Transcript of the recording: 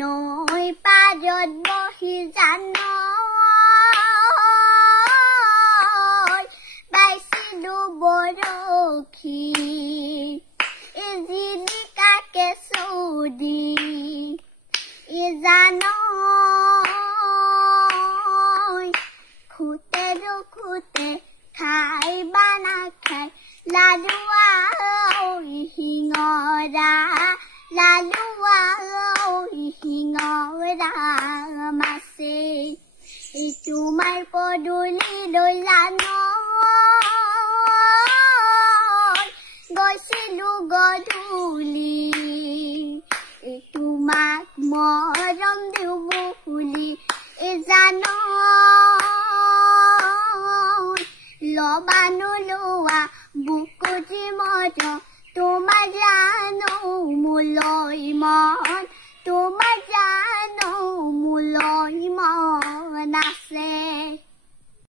নৈ পাৰত বহি জানৈ পাইছিলো বৰশী জিলিকাকে চৌদি জানৈ খুতে দুখুতে খাই বানা খাই লালুৱা শিঙৰা লালুৱা শিঙৰা মাছে তোমাৰ পদূলিলৈ জানৈ গৈছিলো গধূলি তোমাক মৰম দিওঁ বুলি জানৈ লবা নোলোৱা বুকুটি মৰম তোমাৰ জানো মোলৈ মন তোমাৰ জানো মোলৈ মন আছে